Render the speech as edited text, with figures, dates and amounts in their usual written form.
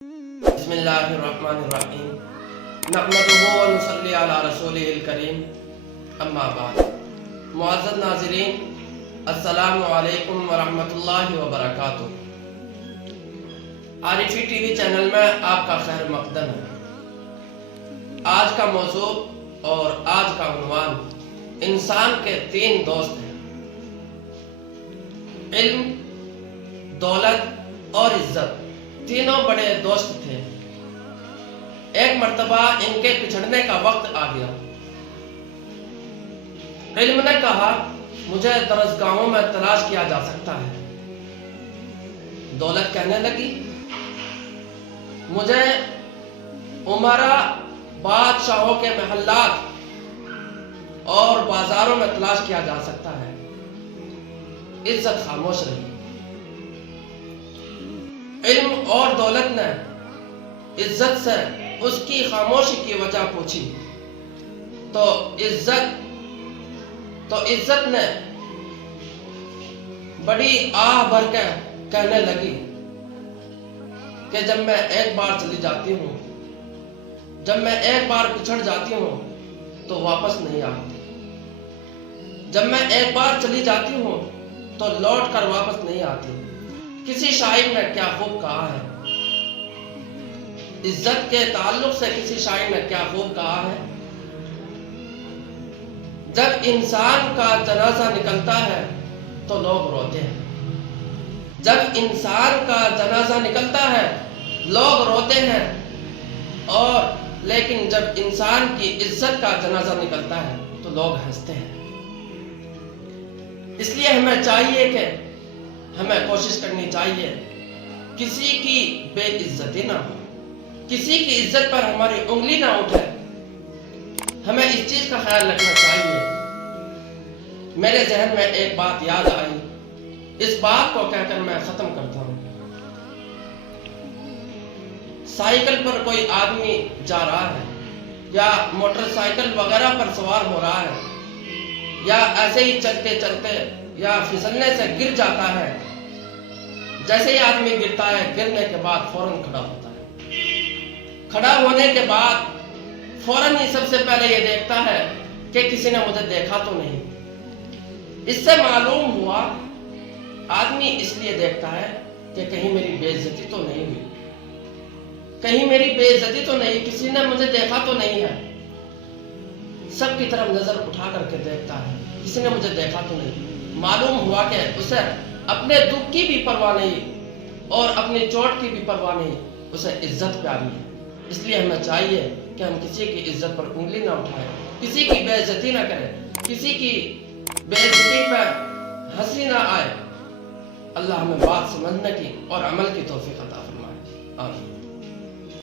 بسم اللہ الرحمن الرحیم نحمدہ و نصلی علی رسولہ الکریم اما بعد معزز ناظرین السلام علیکم ورحمۃ اللہ وبرکاتہ۔ عارفی ٹی وی چینل میں آپ کا خیر مقدم ہے۔ آج کا موضوع اور آج کا عنوان انسان کے تین دوست ہیں، علم، دولت اور عزت۔ تینوں بڑے دوست تھے۔ ایک مرتبہ ان کے بچھڑنے کا وقت آ گیا۔ علم نے کہا مجھے درسگاہوں میں تلاش کیا جا سکتا ہے۔ دولت کہنے لگی مجھے امراء، بادشاہوں کے محلات اور بازاروں میں تلاش کیا جا سکتا ہے۔ عزت خاموش رہی۔ علم اور دولت نے عزت سے اس کی خاموشی کی وجہ پوچھی تو عزت نے بڑی آہ بھر کے کہنے لگی کہ جب میں ایک بار چلی جاتی ہوں، جب میں ایک بار بچھڑ جاتی ہوں تو واپس نہیں آتی، جب میں ایک بار چلی جاتی ہوں تو لوٹ کر واپس نہیں آتی۔ کسی شاعر نے کیا خوب کہا ہے، عزت کے تعلق سے کسی شاعر نے کیا خوب کہا ہے، جب انسان کا جنازہ نکلتا ہے تو لوگ روتے ہیں، جب انسان کا جنازہ نکلتا ہے لوگ روتے ہیں، اور لیکن جب انسان کی عزت کا جنازہ نکلتا ہے تو لوگ ہنستے ہیں۔ اس لیے ہمیں چاہیے کہ ہمیں کوشش کرنی چاہیے کسی کی بے عزتی نہ ہو، کسی کی عزت پر ہماری انگلی نہ اٹھے۔ ہمیں اس چیز کا خیال رکھنا چاہیے۔ میرے ذہن میں ایک بات یاد آئی، اس بات کو کہہ کر میں ختم کرتا ہوں۔ سائیکل پر کوئی آدمی جا رہا ہے یا موٹر سائیکل وغیرہ پر سوار ہو رہا ہے، یا ایسے ہی چلتے چلتے یا پھسلنے سے گر جاتا ہے۔ جیسے ہی آدمی گرتا ہے، گرنے کے بعد فوراً کھڑا ہوتا ہے۔ کھڑا ہونے کے بعد فوراً ہی سب سے پہلے یہ دیکھتا ہے کہ کسی نے مجھے دیکھا تو نہیں۔ اس سے معلوم ہوا آدمی اس لیے دیکھتا ہے کہ کہیں میری بے عزتی تو نہیں ہوئی، کہیں میری بے عزتی تو نہیں، کسی نے مجھے دیکھا تو نہیں ہے۔ سب کی طرف نظر اٹھا کر کے دیکھتا ہے، کسی نے مجھے دیکھا تو نہیں۔ معلوم ہوا کہ اسے اپنے دکھ کی بھی پرواہ نہیں اور اپنی چوٹ کی بھی پرواہ نہیں، اسے عزت پیاری ہے۔ اس لیے ہمیں چاہیے کہ ہم کسی کی عزت پر انگلی نہ اٹھائیں، کسی کی بے عزتی نہ کریں، کسی کی بے عزتی پر ہنسی نہ آئے۔ اللہ ہمیں بات سمجھنے کی اور عمل کی توفیق عطا فرمائے۔ آمین۔